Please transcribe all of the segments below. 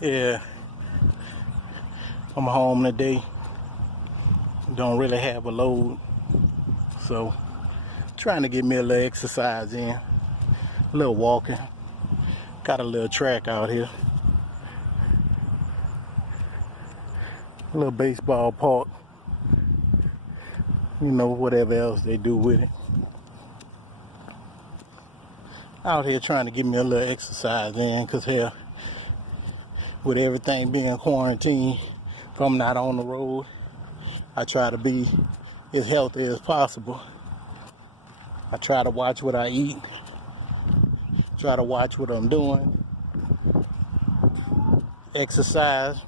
Yeah, I'm home today. Don't really have a load, so trying to get me a little exercise in, a little walking. Got a little track out here, a little baseball park, you know, whatever else they do with it. Out here trying to get me a little exercise in, because hell, with everything being quarantined, if I'm not on the road, I try to be as healthy as possible. I try to watch what I eat, try to watch what I'm doing, exercise.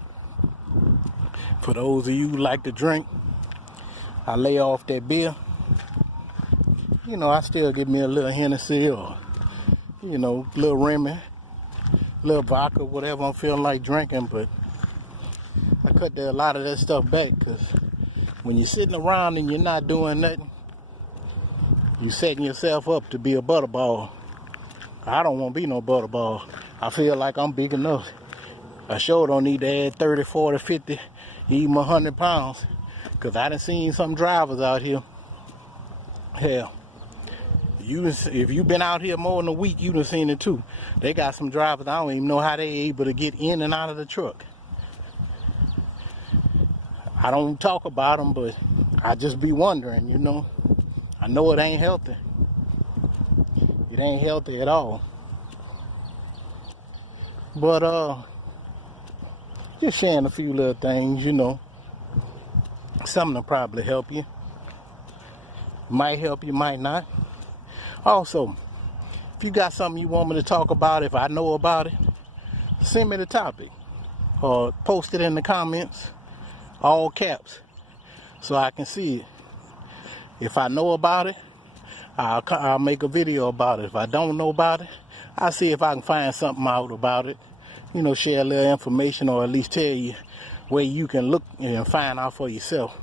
For those of you who like to drink, I lay off that beer. You know, I still get me a little Hennessy or, you know, a little Remy, a little vodka, whatever I'm feeling like drinking, but I cut a lot of that stuff back, because when you're sitting around and you're not doing nothing, you're setting yourself up to be a butterball. I don't want to be no butterball. I feel like I'm big enough. I sure don't need to add 30, 40, 50, even 100 pounds, because I done seen some drivers out here. Hell, if you've been out here more than a week, you done seen it too. They got some drivers, I don't even know how they able to get in and out of the truck. I don't talk about them, but I just be wondering, you know. I know it ain't healthy. It ain't healthy at all. But just sharing a few little things, you know. Something will probably help you. Might help you, might not. Also, if you got something you want me to talk about, if I know about it, send me the topic or post it in the comments, all caps, so I can see it. If I know about it, I'll make a video about it. If I don't know about it, I'll see if I can find something out about it. You know, share a little information, or at least tell you where you can look and find out for yourself.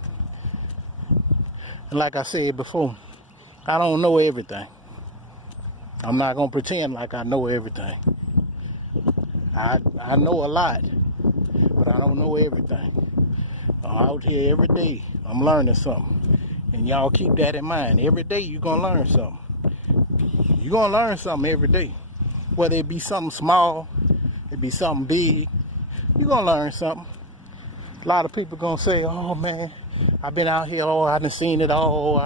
And like I said before, I don't know everything. I'm not going to pretend like I know everything. I know a lot, but I don't know everything. I'm out here every day. I'm learning something. And y'all keep that in mind. Every day you're going to learn something. You're going to learn something every day. Whether it be something small, it be something big, you're going to learn something. A lot of people going to say, oh man, I've been out here, I done seen it all,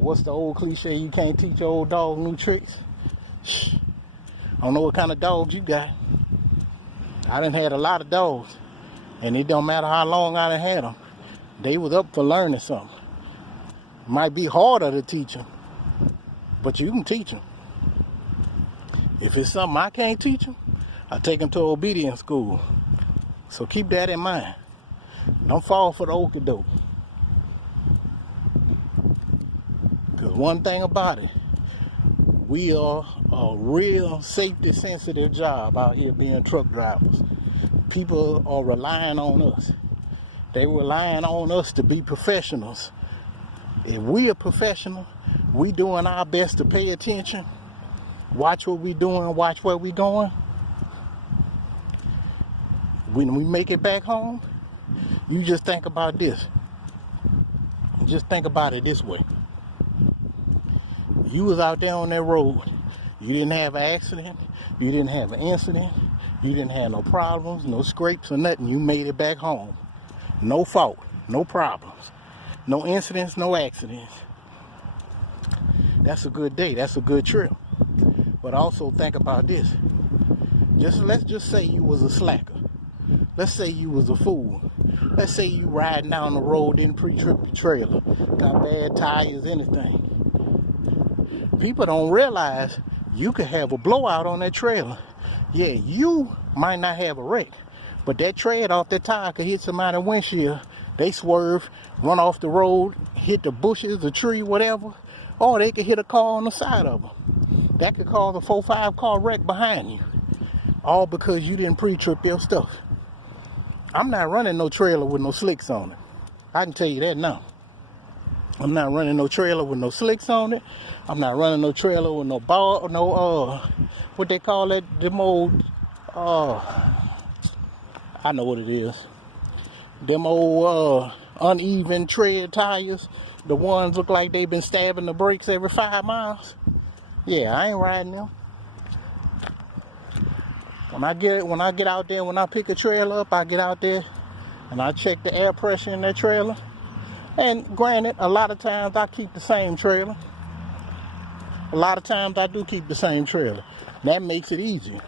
what's the old cliche, you can't teach your old dog new tricks? Shh. I don't know what kind of dogs you got. I done had a lot of dogs, and it don't matter how long I done had them. They was up for learning something. Might be harder to teach them, but you can teach them. If it's something I can't teach them, I take them to obedience school. So keep that in mind. Don't fall for the okie doke. Because one thing about it, we are a real safety sensitive job out here being truck drivers. People are relying on us. They relying on us to be professionals. If we are professional, we doing our best to pay attention, watch what we doing, watch where we going. When we make it back home, you just think about this. Just think about it this way. You was out there on that road. You didn't have an accident. You didn't have an incident. You didn't have no problems, no scrapes or nothing. You made it back home. No fault, no problems, no incidents, no accidents. That's a good day. That's a good trip. But also think about this. Let's just say you was a slacker. Let's say you was a fool. Let's say you riding down the road, didn't pre-trip your trailer, got bad tires, anything. People don't realize you could have a blowout on that trailer. Yeah, you might not have a wreck, but that tread off that tire could hit somebody's windshield. They swerve, run off the road, hit the bushes, the tree, whatever, or they could hit a car on the side of them. That could cause a 4-5 car wreck behind you, all because you didn't pre-trip your stuff. I'm not running no trailer with no slicks on it. I can tell you that now. I'm not running no trailer with no slicks on it. I'm not running no trailer with no ball, what they call it, them old, I know what it is. Them old uneven tread tires. The ones look like they've been stabbing the brakes every 5 miles. Yeah, I ain't riding them. When I get out there, when I pick a trailer up, I get out there and I check the air pressure in that trailer. And granted, a lot of times I keep the same trailer. A lot of times I do keep the same trailer. That makes it easy.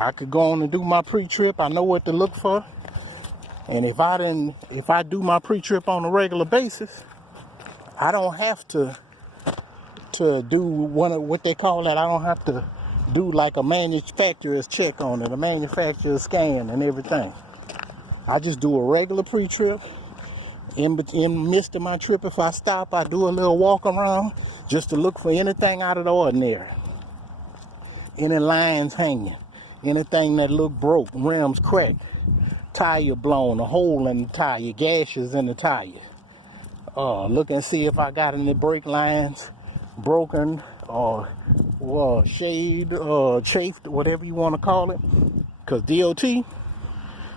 I could go on and do my pre-trip. I know what to look for. And if I do my pre-trip on a regular basis, I don't have to do what they call that. I don't have to do like a manufacturer's check on it, a manufacturer's scan and everything. I just do a regular pre-trip. In the midst of my trip, if I stop, I do a little walk around just to look for anything out of the ordinary. Any lines hanging, anything that look broke, rims cracked, tire blown, a hole in the tire, gashes in the tire. Look and see if I got any brake lines broken or shaved or chafed, whatever you want to call it. Because DOT,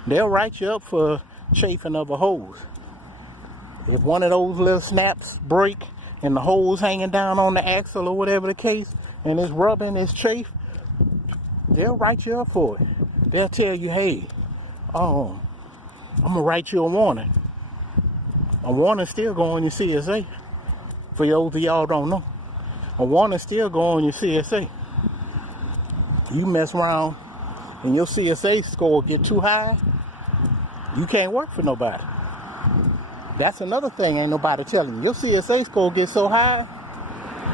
they'll write you up for chafing of a hose. If one of those little snaps break and the hose hanging down on the axle or whatever the case, and it's rubbing, it's chafe, they'll write you up for it. They'll tell you, hey, I'm gonna write you a warning. A warning still go on your CSA. For those of y'all don't know, a warning still go on your CSA. You mess around and your CSA score get too high, you can't work for nobody. That's another thing ain't nobody telling you. Your CSA score gets so high,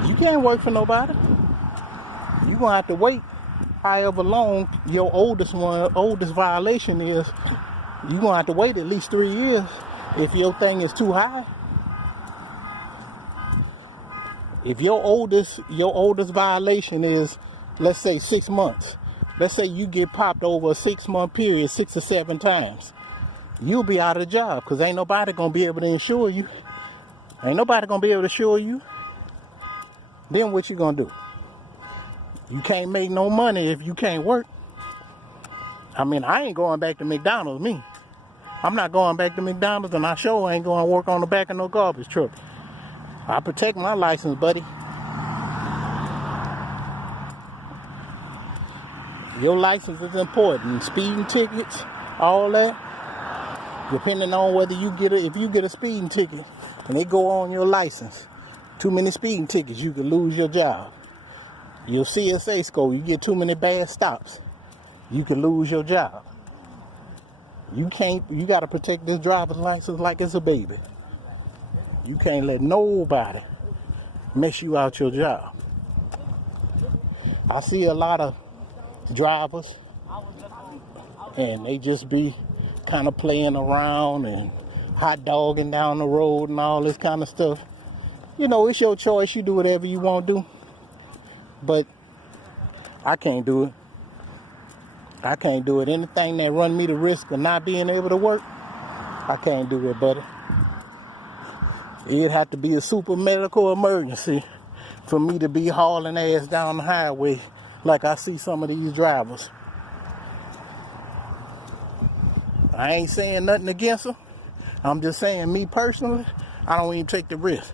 you can't work for nobody. You're gonna have to wait however long your oldest violation is. You're gonna have to wait at least 3 years if your thing is too high. If your oldest violation is, let's say, 6 months. Let's say you get popped over a 6-month period 6 or 7 times. You'll be out of the job because ain't nobody going to be able to insure you. Ain't nobody going to be able to insure you. Then what you going to do? You can't make no money if you can't work. I mean, I ain't going back to McDonald's, me. I'm not going back to McDonald's, and I sure ain't going to work on the back of no garbage truck. I protect my license, buddy. Your license is important. Speeding tickets, all that. Depending on whether if you get a speeding ticket and they go on your license, too many speeding tickets, you could lose your job. Your CSA score, you get too many bad stops, you could lose your job. You got to protect this driver's license like it's a baby. You can't let nobody mess you out your job. I see a lot of drivers and they just be kind of playing around and hot dogging down the road and all this kind of stuff. You know, it's your choice. You do whatever you want to do. But I can't do it. I can't do it. Anything that run me the risk of not being able to work, I can't do it, buddy. It'd have to be a super medical emergency for me to be hauling ass down the highway like I see some of these drivers. I ain't saying nothing against them. I'm just saying, me personally, I don't even take the risk.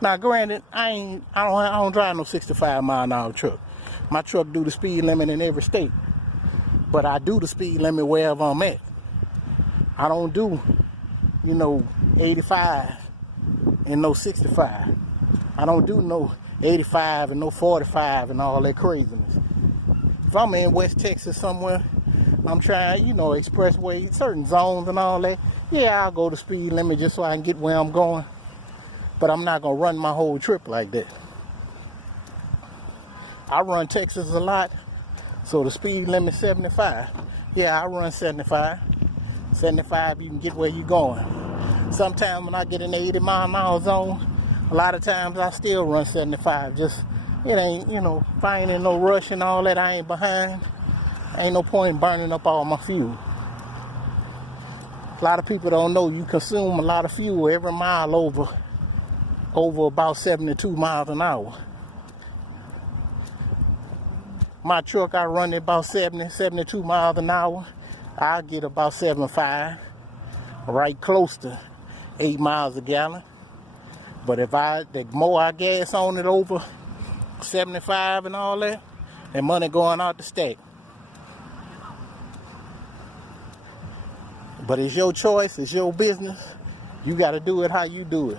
Now, granted, I don't drive no 65-mile-an-hour truck. My truck do the speed limit in every state, but I do the speed limit wherever I'm at. I don't do, 85 and no 65. I don't do no 85 and no 45 and all that craziness. If I'm in West Texas somewhere, I'm trying, expressway, certain zones and all that. Yeah, I'll go the speed limit just so I can get where I'm going. But I'm not going to run my whole trip like that. I run Texas a lot, so the speed limit 75. Yeah, I run 75. 75, you can get where you're going. Sometimes when I get in the 80-mile-an-hour zone, a lot of times I still run 75. Just, it ain't, if I ain't in no rush and all that, I ain't behind. Ain't no point in burning up all my fuel. A lot of people don't know you consume a lot of fuel every mile over about 72 miles an hour. My truck, I run it about 72 miles an hour. I get about 75, right close to 8 miles a gallon. But if the more I gas on it over 75 and all that money going out the stack. But it's your choice, it's your business. You got to do it how you do it.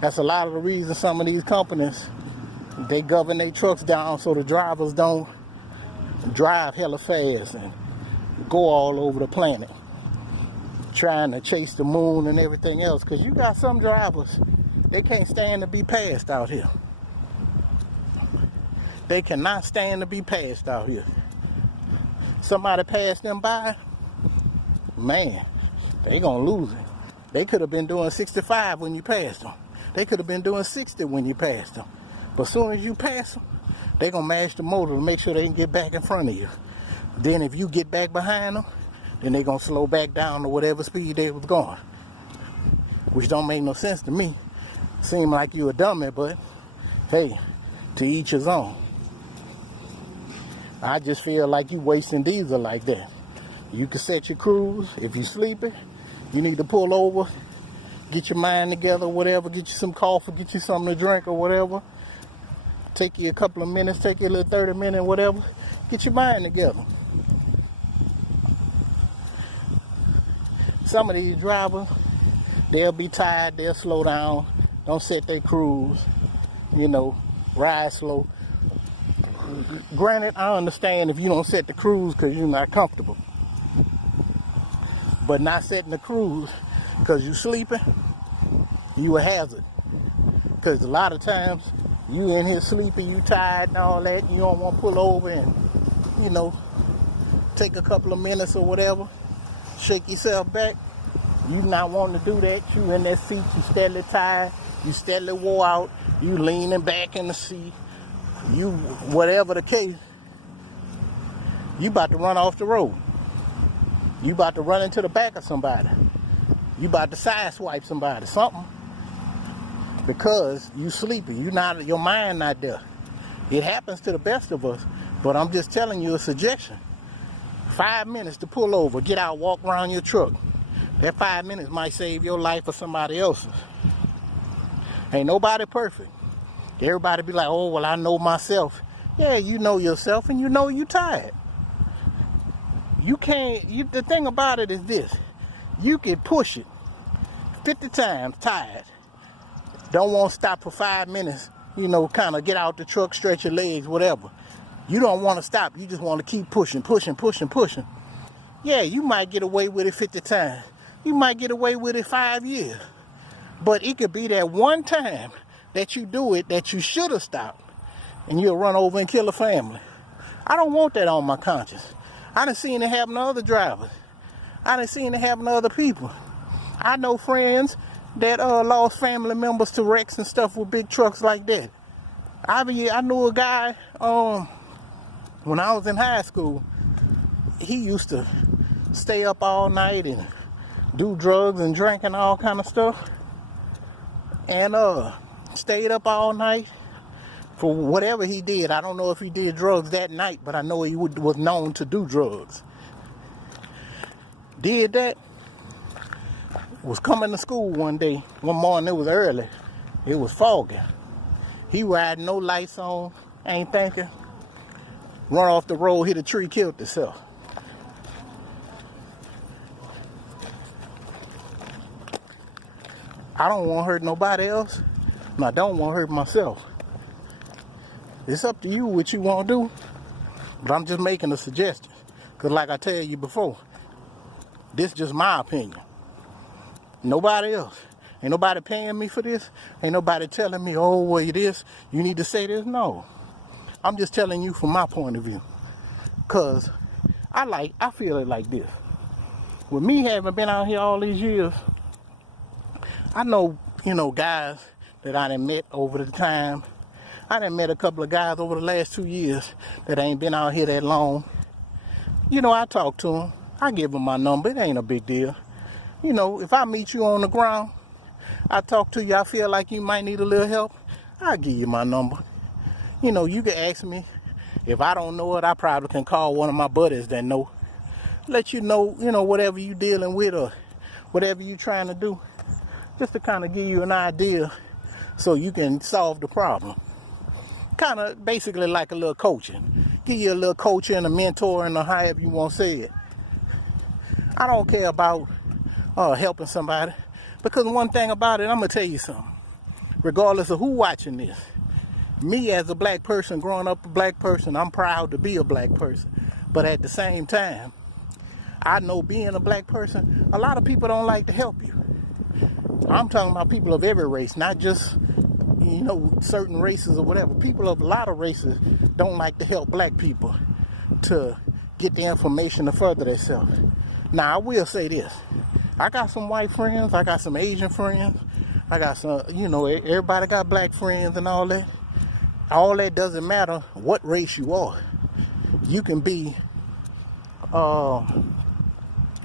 That's a lot of the reason some of these companies, they govern their trucks down so the drivers don't drive hella fast and go all over the planet trying to chase the moon and everything else. Because you got some drivers, they can't stand to be passed out here. They cannot stand to be passed out here. Somebody passed them by, man, they gonna lose it. They could have been doing 65 when you passed them. They could have been doing 60 when you passed them. But as soon as you pass them, they gonna mash the motor to make sure they can get back in front of you. Then if you get back behind them, then they gonna slow back down to whatever speed they was going. Which don't make no sense to me. Seem like you a dummy, but hey, to each his own. I just feel like you wasting diesel like that. You can set your cruise. If you sleeping, you need to pull over, get your mind together, whatever, get you some coffee, get you something to drink or whatever. Take you a couple of minutes, take you a little 30 minutes, whatever. Get your mind together. Some of these drivers, they'll be tired, they'll slow down, don't set their cruise, ride slow. Granted, I understand if you don't set the cruise because you're not comfortable. But not setting the cruise because you're sleeping, you a hazard. Because a lot of times, you in here sleeping, you tired and all that, you don't want to pull over and, take a couple of minutes or whatever, shake yourself back. You not wanting to do that. You in that seat, you steadily tired, you steadily wore out, you leaning back in the seat. You, whatever the case, you about to run off the road. You about to run into the back of somebody. You about to sideswipe somebody, something. Because you sleepy, your mind not there. It happens to the best of us, but I'm just telling you a suggestion. 5 minutes to pull over, get out, walk around your truck. That 5 minutes might save your life or somebody else's. Ain't nobody perfect. Everybody be like, oh, well, I know myself. Yeah, you know yourself and you know you tired. You can't, the thing about it is this. You can push it 50 times tired. Don't want to stop for 5 minutes, kind of get out the truck, stretch your legs, whatever. You don't want to stop. You just want to keep pushing. Yeah, you might get away with it 50 times. You might get away with it 5 years. But it could be that one time that you do it that you should have stopped and you'll run over and kill a family. I don't want that on my conscience. I done seen it happen to other drivers. I done seen it happen to other people. I know friends that lost family members to wrecks and stuff with big trucks like that. I knew a guy when I was in high school. He used to stay up all night and do drugs and drink and all kind of stuff. And stayed up all night for whatever he did. I don't know if he did drugs that night, but I know he was known to do drugs. Did that. Was coming to school one morning, it was early. It was foggy. He riding, no lights on, ain't thinking. Run off the road, hit a tree, killed himself. I don't want to hurt nobody else. And I don't want to hurt myself. It's up to you what you want to do. But I'm just making a suggestion. Because like I tell you before, this is just my opinion. Nobody else. Ain't nobody paying me for this. Ain't nobody telling me, oh, well, this, you need to say this. No. I'm just telling you from my point of view. Because I feel it like this. With me having been out here all these years, I know, guys that I done met over the time. I done met a couple of guys over the last 2 years that ain't been out here that long. I talk to them. I give them my number. It ain't a big deal. You know, if I meet you on the ground, I talk to you, I feel like you might need a little help, I'll give you my number. You know, you can ask me. If I don't know it, I probably can call one of my buddies that know. Let you know, whatever you dealing with or whatever you trying to do. Just to kind of give you an idea so you can solve the problem. Kind of basically like a little coaching. Give you a little coaching and a mentoring or however you want to say it. I don't care about helping somebody. Because one thing about it, I'm going to tell you something. Regardless of who watching this. Me as a black person, growing up a black person, I'm proud to be a black person. But at the same time, I know being a black person, a lot of people don't like to help you. I'm talking about people of every race, not just, certain races or whatever. People of a lot of races don't like to help black people to get the information to further themselves. Now, I will say this. I got some white friends. I got some Asian friends. I got some, everybody got black friends and all that. All that doesn't matter what race you are. You can be, for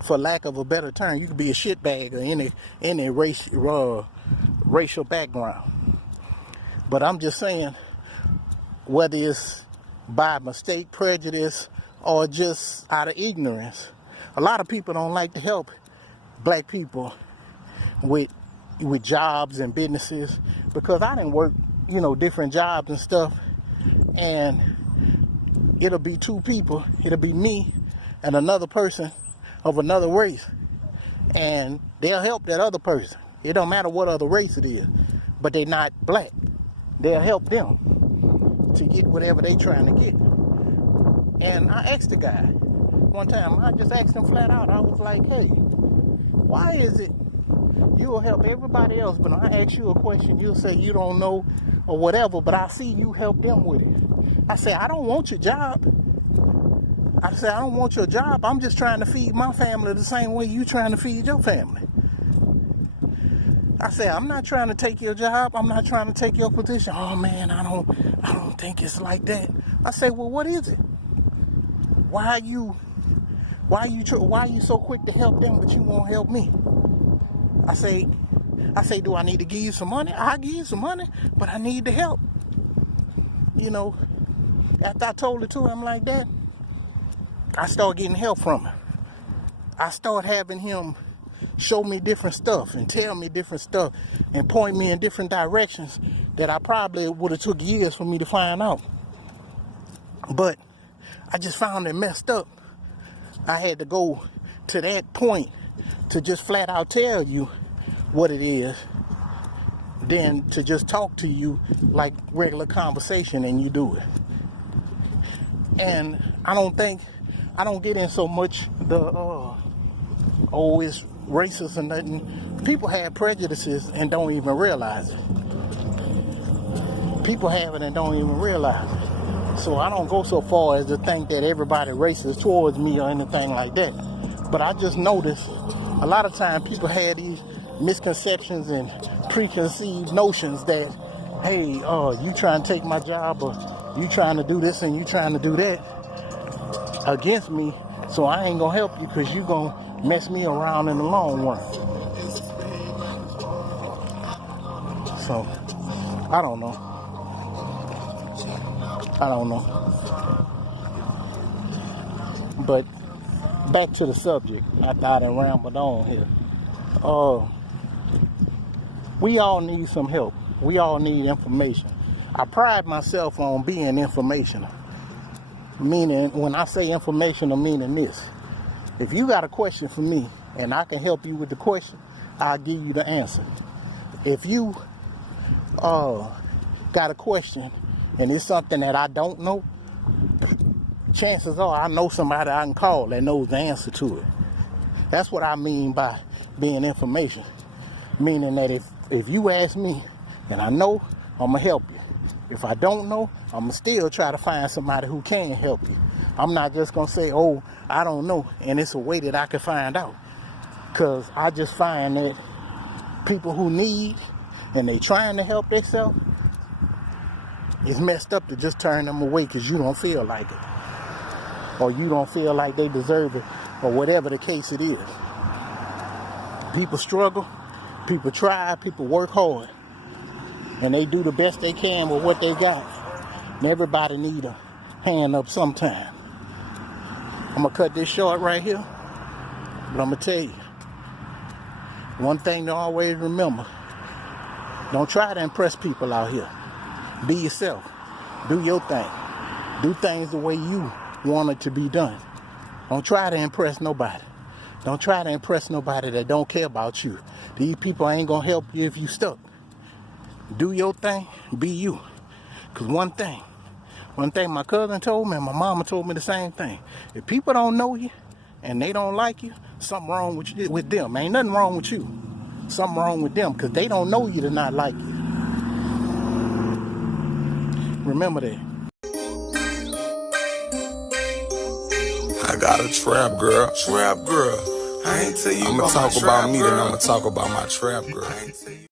lack of a better term, you can be a shitbag or any racial background. But I'm just saying, whether it's by mistake, prejudice, or just out of ignorance, a lot of people don't like to help black people with jobs and businesses, because I didn't work, different jobs and stuff, and it'll be two people. It'll be me and another person of another race, and they'll help that other person. It don't matter what other race it is, but they're not black. They'll help them to get whatever they trying to get. And I asked the guy one time, I just asked him flat out, I was like, hey, why is it you'll help everybody else, but I ask you a question, you'll say you don't know or whatever, but I see you help them with it. I said, I don't want your job. I said, I don't want your job. I'm just trying to feed my family the same way you trying to feed your family. I said, I'm not trying to take your job. I'm not trying to take your position. Oh man, I don't think it's like that. I said, well, what is it? Why are you so quick to help them, but you won't help me? I say, do I need to give you some money? I'll give you some money, but I need the help. After I told it to him like that, I started getting help from him. I started having him show me different stuff and tell me different stuff and point me in different directions that I probably would have took years for me to find out. But I just found it messed up. I had to go to that point to just flat out tell you what it is, than to just talk to you like regular conversation and you do it. And I don't get in so much the it's racist and nothing. People have prejudices and don't even realize it. People have it and don't even realize it. So I don't go so far as to think that everybody racist towards me or anything like that. But I just noticed a lot of times people have these misconceptions and preconceived notions that, hey, you trying to take my job, or you trying to do this and you trying to do that against me, so I ain't gonna help you because you gonna mess me around in the long run. So I don't know. But back to the subject. I thought I rambled on here. We all need some help. We all need information. I pride myself on being informational. Meaning, when I say informational, meaning this. If you got a question for me and I can help you with the question, I'll give you the answer. If you got a question and it's something that I don't know, chances are I know somebody I can call that knows the answer to it. That's what I mean by being information. Meaning that if you ask me and I know, I'm going to help you. If I don't know, I'm going to still try to find somebody who can help you. I'm not just going to say, oh, I don't know, and it's a way that I can find out. Because I just find that people who need and they trying to help themselves, it's messed up to just turn them away because you don't feel like it. Or you don't feel like they deserve it, or whatever the case it is. People struggle, people try, people work hard, and they do the best they can with what they got. And everybody need a hand up sometime. I'm gonna cut this short right here, but I'm gonna tell you one thing to always remember: don't try to impress people out here. Be yourself. Do your thing. Do things the way you want it to be done. Don't try to impress nobody. Don't try to impress nobody that don't care about you. These people ain't gonna help you if you stuck. Do your thing, be you. Cause one thing my cousin told me and my mama told me the same thing. If people don't know you and they don't like you, something wrong with them. Ain't nothing wrong with you. Something wrong with them because they don't know you to not like you. Remember that. I got a trap girl. Trap girl. I ain't tell you. I'ma talk about me, then I'ma talk about my trap girl.